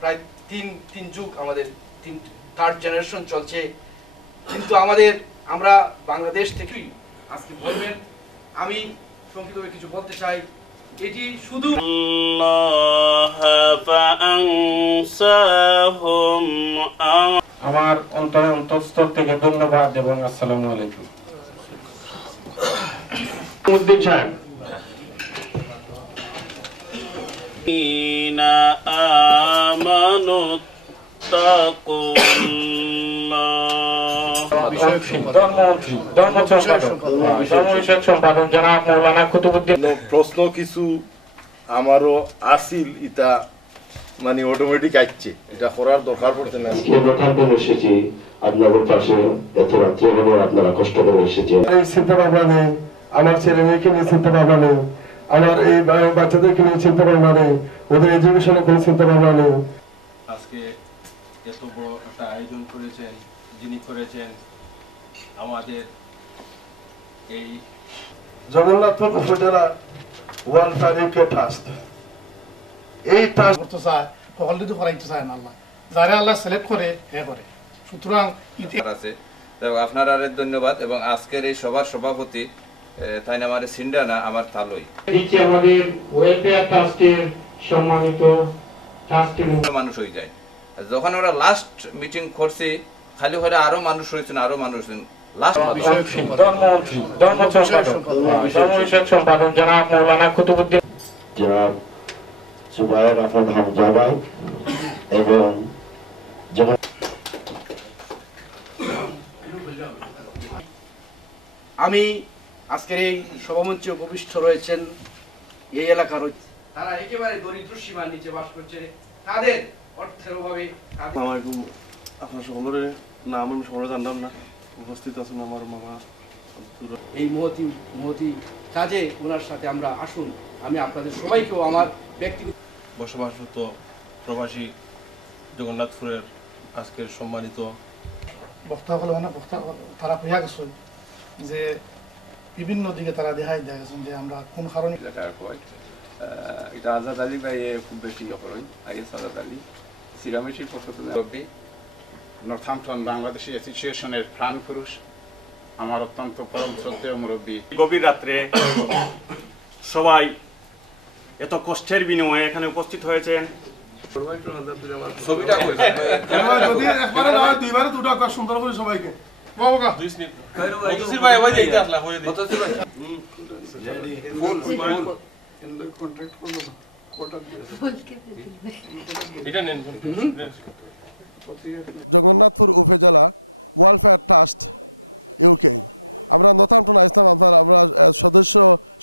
প্রায় তিন যুগ আমাদের থার্ড জেনারেশন চলছে, কিন্তু আমরা বাংলাদেশ থেকে আজকে বলবেন। আমি সংক্ষিপ্তভাবে কিছু বলতে চাই, এটি শুধু আমার অন্তঃস্থল থেকে ধন্যবাদ এবং আসসালামু আলাইকুম। উদ্দিন সাহেব প্রশ্ন কিছু আমারও আসিল, ইটা মানে অটোমেটিক আসছে, এটা করার দরকার পড়ছে না। এসেছি আপনাদের পাশে, এত রাত্রে হলো আপনারা কষ্ট করে এসেছেন। চিন্তা ভাবনা নেই, আমার ছেলে মেয়েকে নিয়ে চিন্তা ভাবনা নেই, আমার এই বাচ্চাদেরকে নিয়ে চিন্তা ভাবনা নেই, ওদের এডুকেশনের কোনো চিন্তা ভাবনা নেই। আজকে এত বড় একটা আয়োজন করেছেন, যিনি করেছেন আমাদের এই জগন্নাথপুর উপজেলা ওয়েলফেয়ার ইউকে ট্রাস্ট, এই ট্রাস্ট করতে চায়, সকলে তো করাইতে চায় না আল্লাহ, যারা আল্লাহ সিলেক্ট করে হে করে। সুতরাং আছে আপনারা ধন্যবাদ। এবং আজকের এই সভার সভাপতি তাই না আমার সিন্ডানা আমার তালই আমাদের ওয়েলফেয়ার ট্রাস্টের সম্মানিত মানুষ হয়ে যায়। যখন ওরা লাস্ট মিটিং করছি খালি হলে আরো মানুষ হয়েছেন, আরো মানুষ হয়েছেন। সম্পাদন জনাব মৌলানা কুতুবুদ্দিন, জনাব জুবায়ের আহমদ হামজাবাই এবং আমি আজকের এই সভামঞ্চে উপবিষ্ট রয়েছেন এই এলাকার, তারা একেবারে দরিদ্র সীমার নিচে বাস করছে, তাদের অর্থের অভাবে। আপনার সকলের নাম আমি সকলে জানলাম না, উপস্থিত আছেন আমার মামা। এই মহতি কাজে ওনার সাথে আমরা আসুন, আমি আপনাদের সবাইকেও আমার ব্যক্তিগত বসবাসরত প্রবাসী জগন্নাথপুরের আজকের সম্মানিত বক্তা হলে মানে বক্তা তারা পেয়া গেছেন যে বিভিন্ন দিকে তারা দেখাই দেয়া গেছেন যে আমরা কোন কারণে এটা আজাদ আলী ভাই খুব বেশি অপরই আগে আজাদ আলী সিরামেশির পক্ষ থেকে নর্থহ্যাম্পটন বাংলাদেশি অ্যাসোসিয়েশনের প্রাণ পুরুষ, আমার অত্যন্ত পরম শ্রদ্ধেয় মুরব্বী। গভীর রাত্রে সবাই এত কষ্টের বিনিময়ে এখানে উপস্থিত হয়েছেন। ছবিটা দুইবারে দুটো সুন্দর করে সবাইকে জগন্নাথপুর উপজেলা ওয়েলফেয়ার ট্রাস্ট ইউকে আমরা নর্থহ্যাম্পটন আসলাম, আমরা সদস্য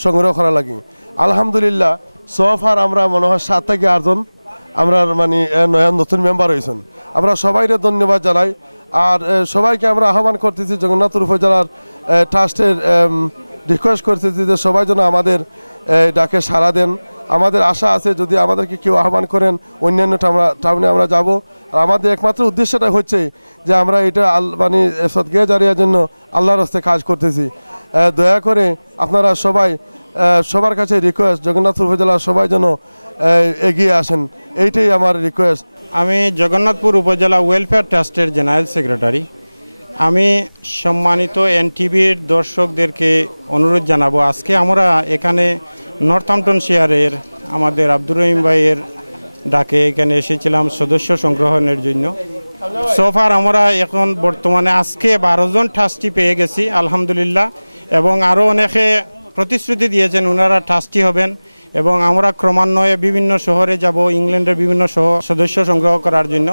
সংগ্রহ করা লাগি। আলহামদুলিল্লাহ সোফার আমরা মনে হয় 7 থেকে 8 জন আমরা মানে নতুন মেম্বার হয়েছেন। আমরা সবাইকে ধন্যবাদ জানাই, আর সবাইকে আমরা আহ্বান করতেছি জগন্নাথপুর উপজেলার ট্রাস্টের রিকোয়েস্ট করতেছি যে সবাই যেন আমাদের ডাকে সাড়া দেন। আমাদের আশা আছে যদি আমাদেরকে কেউ আহ্বান করেন অন্যান্য টাউনে আমরা যাব। আর আমাদের একমাত্র উদ্দেশ্যটা হচ্ছে যে আমরা এটা মানে সদগা জারিয়ার জন্য আল্লাহর রাস্তায় কাজ করতেছি। দয়া করে আপনারা সবাই সবার কাছে রিকোয়েস্ট জগন্নাথপুর উপজেলার সবাই যেন এগিয়ে আসেন, এইটাই আমার রিকোয়েস্ট। আমি জগন্নাথপুর উপজেলা ওয়েলফেয়ার ট্রাস্টের জেনারেল সেক্রেটারি। আমি সম্মানিত এনটিভির দর্শকদেরকে অনুরোধ জানাবো, আজকে আমরা এখানে নর্থহ্যাম্পটনশায়ারের আমাদের আব্দুর রহিম ভাইয়ের ডাকে এখানে এসেছিলাম সদস্য সংগ্রহণের জন্য। সোফার আমরা এখন বর্তমানে আজকে 12 জন ট্রাস্টি পেয়ে গেছি আলহামদুলিল্লাহ, এবং আরও অনেকে প্রতিশ্রুতি দিয়েছেন ওনারা ট্রাস্টি হবেন, এবং আমরা ক্রমান্বয়ে বিভিন্ন শহরে যাব, ইংল্যান্ডের বিভিন্ন সদস্য সংগ্রহ করার জন্য।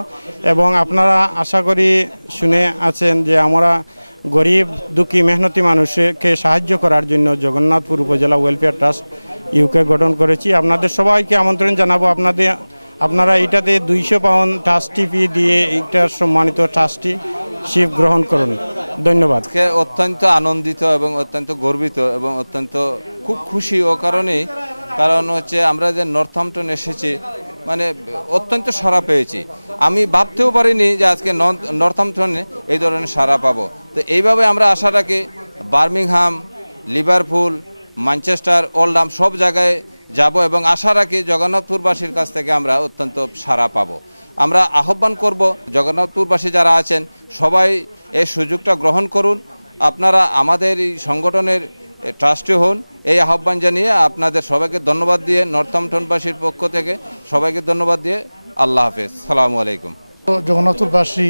এবং আপনারা আশা করি শুনে আছেন যে আমরা গরিব দুঃখী মেহনতি মানুষকে সাহায্য করার জন্য জগন্নাথপুর উপজেলা ওয়েলফেয়ার ট্রাস্ট ইউকে গঠন করেছি। আপনাদের সবাইকে আমন্ত্রণ জানাবো, আপনারা এটাতে 200 পাউন্ড ট্রাস্টি ফি দিয়ে এইটার সম্মানিত ট্রাস্টিশিপ গ্রহণ করুন। ধন্যবাদ। আজকে অত্যন্ত আনন্দিত এবং অত্যন্ত গর্বিত এবং অত্যন্ত খুব খুশি ও কারণ হচ্ছে আমরা যে নর্থহ্যাম্পটন এসেছি মানে অত্যন্ত সাড়া পেয়েছি। আমি ভাবতেও পারিনি যে আজকে নর্থহ্যাম্পটনে এই ধরনের সাড়া পাবো। তো এইভাবে আমরা আশা রাখি বার্মিংহাম, লিভারপুল, ম্যানচেস্টার, ওল্ডহাম সব জায়গায় যাব এবং আশা রাখি জগন্নাথপুরবাসীর কাছ থেকে আমরা অত্যন্ত সাড়া পাবো। আমরা আহ্বান করব জগন্নাথপুরবাসী যারা আছেন সবাই এই সুযোগটা গ্রহণ করুন, আপনারা আমাদের এই সংগঠনের ট্রাস্টি হন, এই আহ্বান জানিয়ে আপনাদের সবাইকে ধন্যবাদ দিয়ে নর্থহ্যাম্পটনবাসীর পক্ষ থেকে সবাইকে ধন্যবাদ দিয়ে আল্লাহ হাফেজ, সালামু আলাইকুম। জগন্নাথপুরবাসী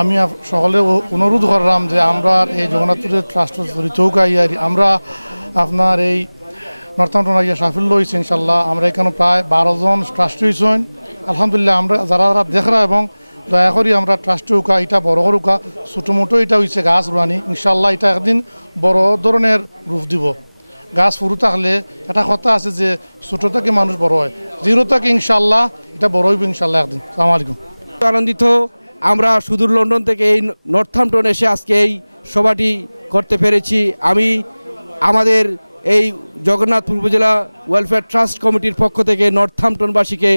আমি সকলে অনুরোধ করলাম যে আমরা এই জগন্নাথপুরের ট্রাস্ট চৌকাইয়ার আমরা আপনার এই নর্থহ্যাম্পটন আইয়া সাফল্য হয়েছে ইনশাল্লাহ। আমরা এখানে প্রায় 12 জন ট্রাস্টি হয়েছেন আলহামদুলিল্লাহ। আমরা যারা দেখরা এবং দয়া করি আমরা ট্রাস্টি উকা এটা বড় উকা ছোটো মোটো এটা হয়েছে গাছ রুয়ানি ইনশাল্লাহ এটা একদিন বড় ধরনের রূপ দিব। গাছ ফুরু থাকলে একটা কথা আছে যে ছোটো থেকে মানুষ বড় হয়, জিরো থেকে ইনশাল্লাহ এটা বড় হইব ইনশাল্লাহ একদিন। আসসালামু আলাইকুম। আনন্দিত আমরা সুদূর লন্ডন থেকে এই নর্থহ্যাম্পটন এসে আজকে এই সভাটি করতে পেরেছি। আমি আমাদের এই জগন্নাথপুর উপজেলা ওয়েলফেয়ার ট্রাস্ট কমিটির পক্ষ থেকে নর্থহ্যাম্পটনবাসীকে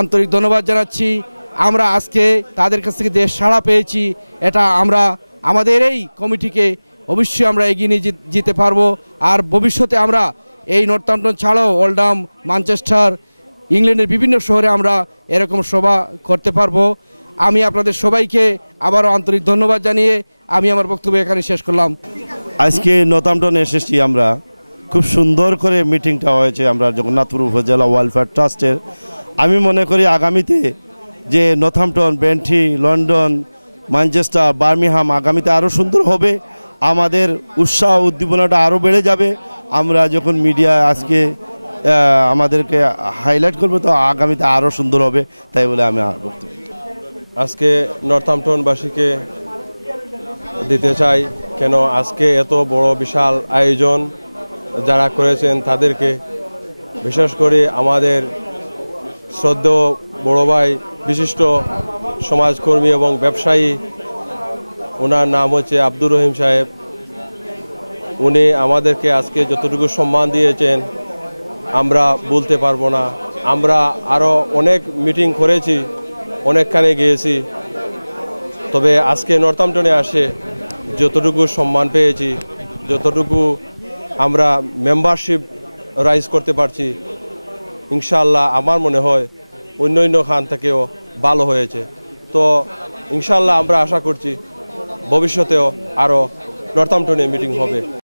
আন্তরিক ধন্যবাদ জানাচ্ছি। আমরা আজকে তাদের কাছ থেকে যে সাড়া পেয়েছি এটা আমরা আমাদের এই কমিটিকে অবশ্যই আমরা এগিয়ে নিয়ে যেতে পারবো। আর ভবিষ্যতে আমরা এই নর্থহ্যাম্পটন ছাড়াও ওল্ডহাম, ম্যানচেস্টার, ইংল্যান্ডের বিভিন্ন শহরে আমরা এরকম সভা করতে পারবো। আমি আপনাদের সবাইকে আবারও আন্তরিক ধন্যবাদ জানিয়ে আমি আমার বক্তব্য এখানে শেষ করলাম। আজকে নর্থহ্যাম্পটন এসেছি আমরা, খুব সুন্দর করে মিটিংটা হয়েছে আমরা জগন্নাথপুর উপজেলা ওয়েলফেয়ার ট্রাস্টের। আমি মনে করি আগামীতে যে নর্থহ্যাম্পটন, বেন্ট্রি, লন্ডন, ম্যানচেস্টার, বার্মিংহাম আগামীতে আরও সুন্দর হবে, আমাদের উৎসাহ উদ্দীপনাটা আরও বেড়ে যাবে। আমরা যখন মিডিয়া আজকে আমাদেরকে হাইলাইট করবো তো আগামীতে আরও সুন্দর হবে, তাই বলে আমি বক্তব্য আজকে নর্থহ্যাম্পটনবাসীকে দিতে চাই কেন আজকে এত বড় বিশাল আয়োজন যারা করেছেন তাদেরকে, বিশেষ করে আমাদের শ্রদ্ধেয় বড় ভাই বিশিষ্ট সমাজকর্মী এবং ব্যবসায়ী, ওনার নাম হচ্ছে আব্দুর রহিম সাহেব। উনি আমাদেরকে আজকে যতটুকু সম্মান দিয়েছেন আমরা বলতে পারবো না। আমরা আরও অনেক মিটিং করেছি, অনেকখানে গিয়েছি, তবে আজকে নর্থহ্যাম্পটনে আসে যতটুকু সম্মান পেয়েছি, যতটুকু আমরা মেম্বারশিপ রাইজ করতে পারছি, ইনশাআল্লাহ আমার মনে হয় অন্য খান থেকেও ভালো হয়েছে। তো ইনশাআল্লাহ আমরা আশা করছি ভবিষ্যতেও আরও নর্থহ্যাম্পটনে মিটিং হবে।